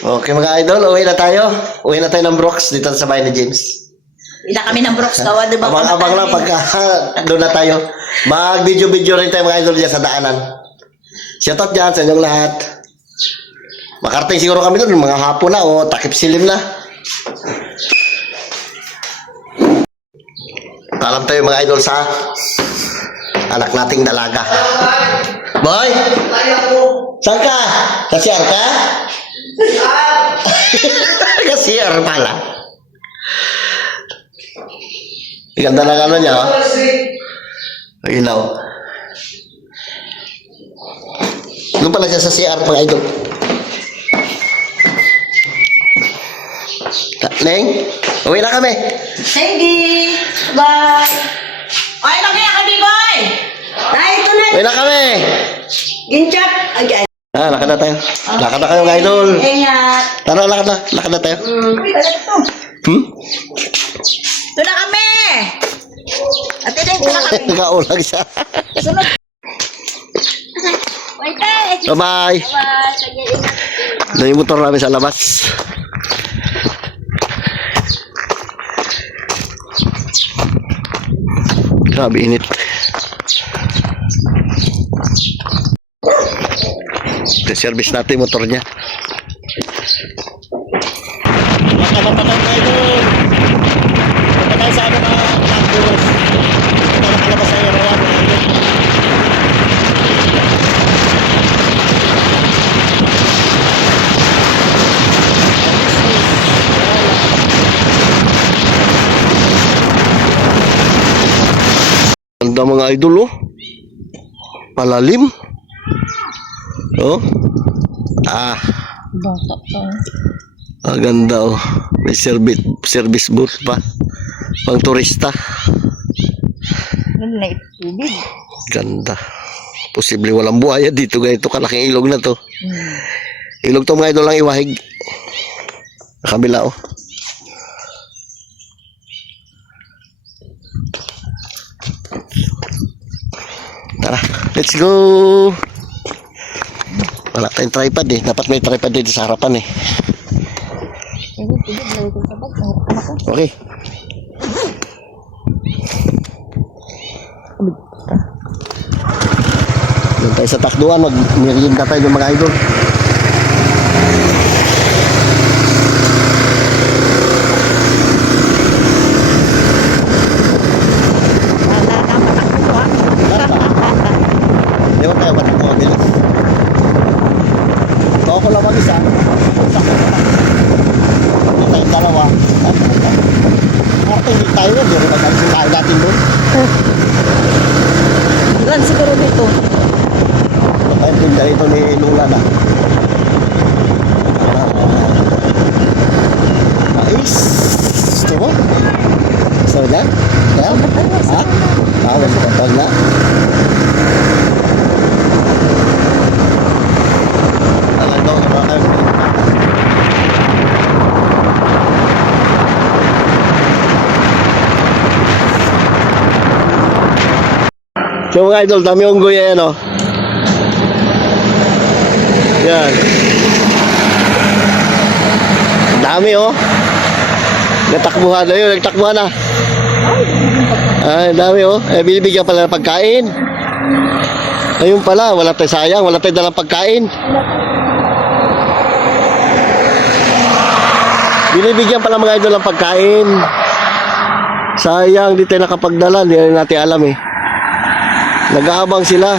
Okay mga idol, uwi na tayo. Uwi na tayo ng Brooks dito sa bahay ni James. Ina kami ng Brooks daw, di ba? Abang-abang lang pagka doon na tayo. Mag-video-video rin tayo mga idol dyan sa daanan. Shoutout dyan sa inyong lahat. Makarating siguro kami doon, mga hapon na o takip silim na. Alam tayo mga idol sa anak nating dalaga. Boy! Saan ka? Sa CR ka? Sa CR pala. Ganda ng ano niya, oh. Ilaw. Doon pala siya sa CR, mga idol. Neng, uwi na kami. Hindi. Bye. Ay, lagi na kami, boy. Dahil ito na. Uwi na kami. Ginchak. Ay, Lakad na tayo. Lakad na kayo, mga idol. ingat. Tara, lakad na. Lakad na tayo. Hmm? Ito na kami. At ito na kami. Nagaulag siya. Sunod. Wait, Bye-bye. Bye. Na yung motor namin sa labas. Grabe init. Service natin yung motor niya. Ganda mga idol, oh. Palalim. Oh. Ganda, oh. May service booth pa. Pang turista. Ganda. Posible walang buhaya dito. Ganito kalaking ilog na to. Ilog to mga idol lang iwahig. Kabila, oh. Tara, let's go. Wala tayong tripod eh. Dapat may tripod dito sa harapan eh. Okay. Doon tayo sa takduan. Mag-merienda tayo ng mga idol. Ewan tayo ba ng mabilis? Ito ako lang mag-isa. Hindi tayong dalawa. Arte hindi tayo na. Hindi rin mag-alsin tayo natin doon. Ilan siguro dito? Ito tayong tinda ito ni Lula na. Nice! Gusto mo? Gusto mo dyan? Kaya? Ha? Tawag mo kapag na. So mga idol, dami unggoy yan, oh. Yan. Dami, oh. Natakbuhan na yun, nagtakbuhan na. Ay, dami, oh. Binibigyan pala ng pagkain. Ayun pala, wala tayo sayang, wala tayo dalang pagkain. Binibigyan pala mga idol ng pagkain. Sayang, di tayo nakapagdala, hindi natin alam eh. Nag-aabang sila.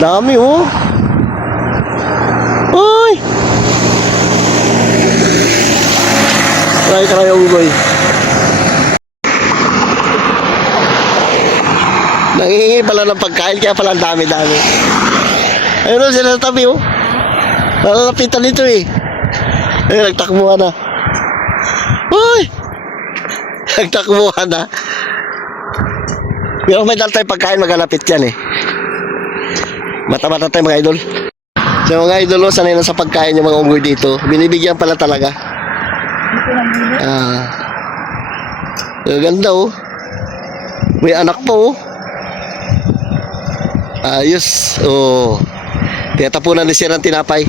Dami, oh. Ay! Try unggoy. Nangihingi pala ng pagkain, kaya pala ang dami-dami. Ayun, sila sa tabi, oh. Nalalapitan nito, eh. Ayun, nagtakbuhan na. Uy! Nagtakbuhan na. Pero may dal tayo pagkain, maghalapit yan, eh. Mata-mata tayo mga idol. So mga idol, sanay na sa pagkain yung mga unggoy dito. Binibigyan pala talaga. Ganda, oh. May anak po, oh. Ayos. Oh. Kaya tapunan ni Sir ng tinapay.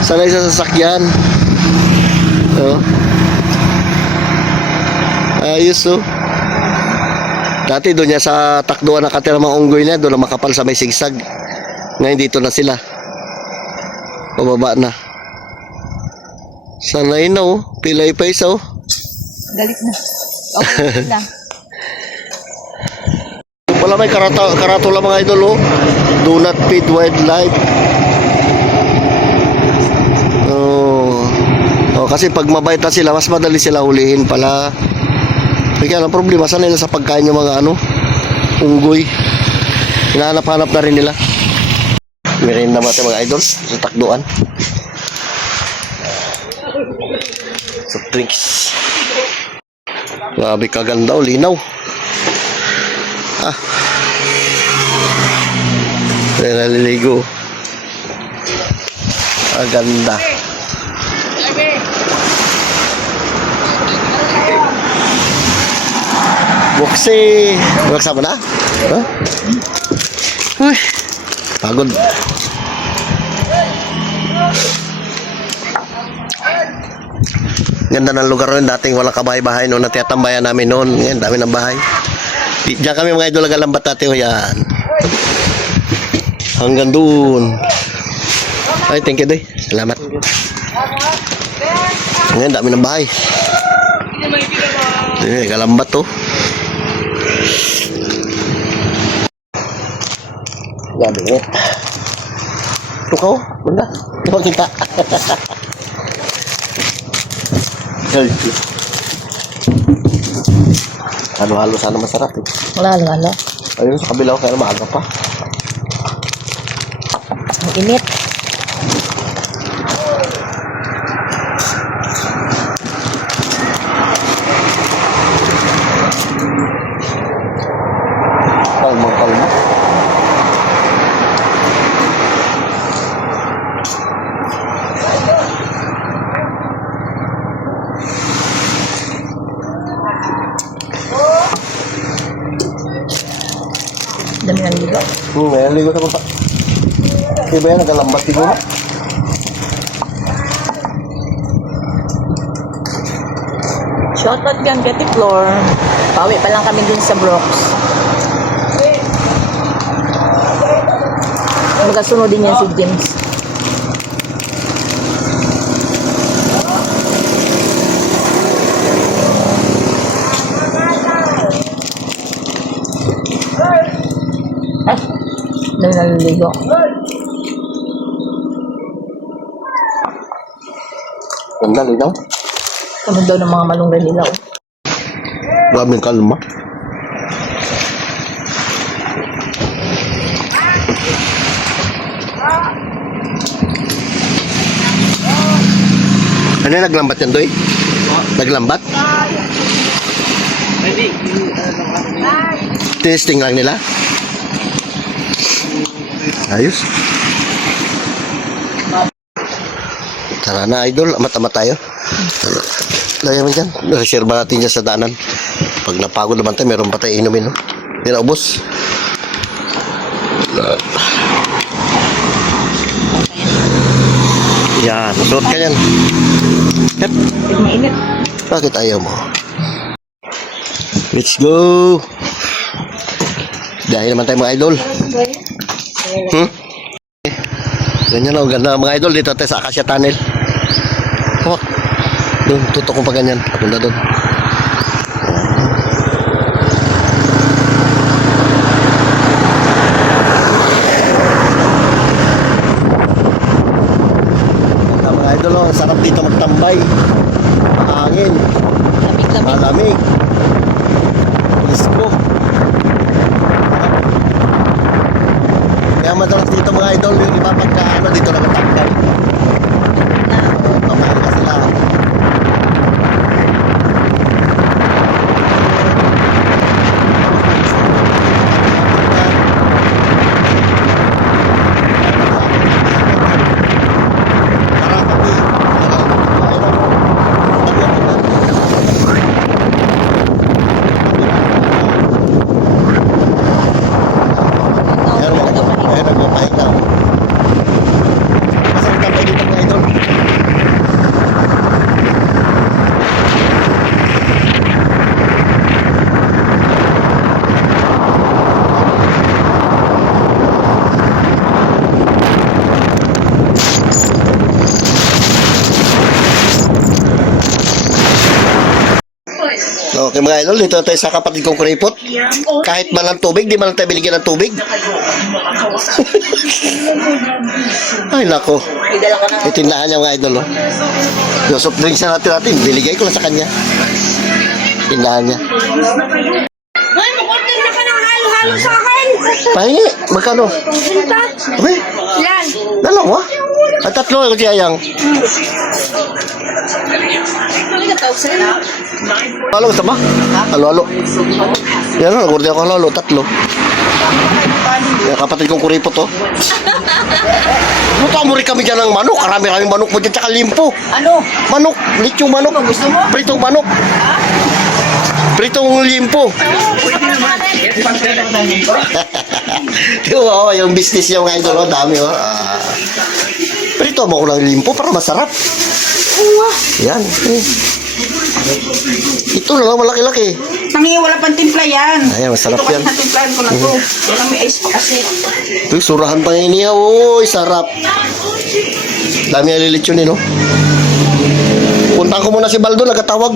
Sanay sa sasakyan. Oh. Ayos oh. Dati doon niya sa takduan nakatira mga unggoy niya, doon na makapal sa may sigsag. Ngayon dito na sila. Pababa na. Sanay na oh. Pilay pa isa oh. Galit na. Okay na. Wala may karatula mga idol oh. Do not feed wildlife. Oh. Oh, kasi pag mabait na sila, mas madali sila hulihin pala. Kaya ang problema sa nila sa pagkain yung mga ano, unggoy. Hinahanap-hanap na rin nila. Meron naman mga idol sa takduan. Sa drinks. Grabe kaganda oh, linaw. Ah. Naliligo. Ang ganda. Buksi. Magsama na? Huh? Uy. Pagod. Ganda ng lugar rin. Dating walang kabahay-bahay noon. Natiyatambayan namin noon. Ngayon, dami ng bahay. Diyan kami mga idol nagalambat natin. O yan. Hanggang doon. Ay, thank you, Doy. Salamat. Ngayon, dami ng bahay. Galambat to. Gabi eh. Tukaw, bunda. Tukaw kita. Halo-halo sana masarap eh. Wala, wala. Ayun sa kabila ko kaya maaga pa. Ang init. Kalma. Dami ng ligo. Ngayon ligo sa baba. Iba yan, nagalambat siguro. Shoutout gang Getty Floor. Pauwi pa lang kami dun sa Brooks. Magkasunod din yan si James. Ay, dami naliligo. Ganda, linaw. Ano daw ng mga malunggay nila. Daming kalma. Ano yung naglambat yan, Doy? Naglambat? Testing lang nila? Ayos. Tara na, idol. Amat-amat tayo. Lagyan mo dyan. Reserve natin dyan sa daanan. Pag napagod naman tayo, meron pa tayo inumin. No? Hindi na ubos. Yan. Suot ka yan. Yep. Mainit. Bakit ayaw mo? Let's go. Dahil naman tayo mga idol. Ganyan o. Ganda mga idol. Dito tayo sa Acacia Tunnel. Hawak. Doon. Tutok ko pa ganyan. Papunta doon. Ganda mga idol o. Sarap dito magtambay. Mahangin. Lamig-lamig. Malamig. Isko. Kaya madalas dito mga idol, yung iba pagka ano, dito nakatangkay. Pamahin ka sila. Okay mga idol, dito na tayo sa kapatid kong kuripot. Kahit man ng tubig, di man lang tayo binigyan ng tubig. Ay nako. Idala ko na. Itindahan niya mga idol. Oh. Yung soft drinks na natin, biligay ko lang sa kanya. Tindahan niya. Hoy, mag-order na ka ng halo-halo sa akin. Pahingi, magkano? Sinta. Okay, Ilan? dalawa. At tatlo ako si Ayang. Hindi ka tawag sa'yo. Halo, gusto ba? Halo-halo. Yan o, nag-order ako halo, tatlo. Yan, kapatid kong kuripot, oh. Luto mo rin kami dyan ng manok. Karami-rami manok mo dyan, tsaka limpo. Ano? Manok, lechong manok. Gusto mo? Pritong manok. Pritong limpo. Oo, yung business niya mga idol, oh, dami, oh. Prito mo ko ng limpo para masarap. Yan. Ito na lang malaki-laki. Tangi, wala pang timpla yan. Ayan, masarap ito yan. Ito kasi natimplahan ko na to. Yan ang may ice pa kasi. Uy, surahan pa yun niya. Uy, sarap. Dami nalilitsyon eh, no? Puntahan ko muna si Baldo, nagkatawag.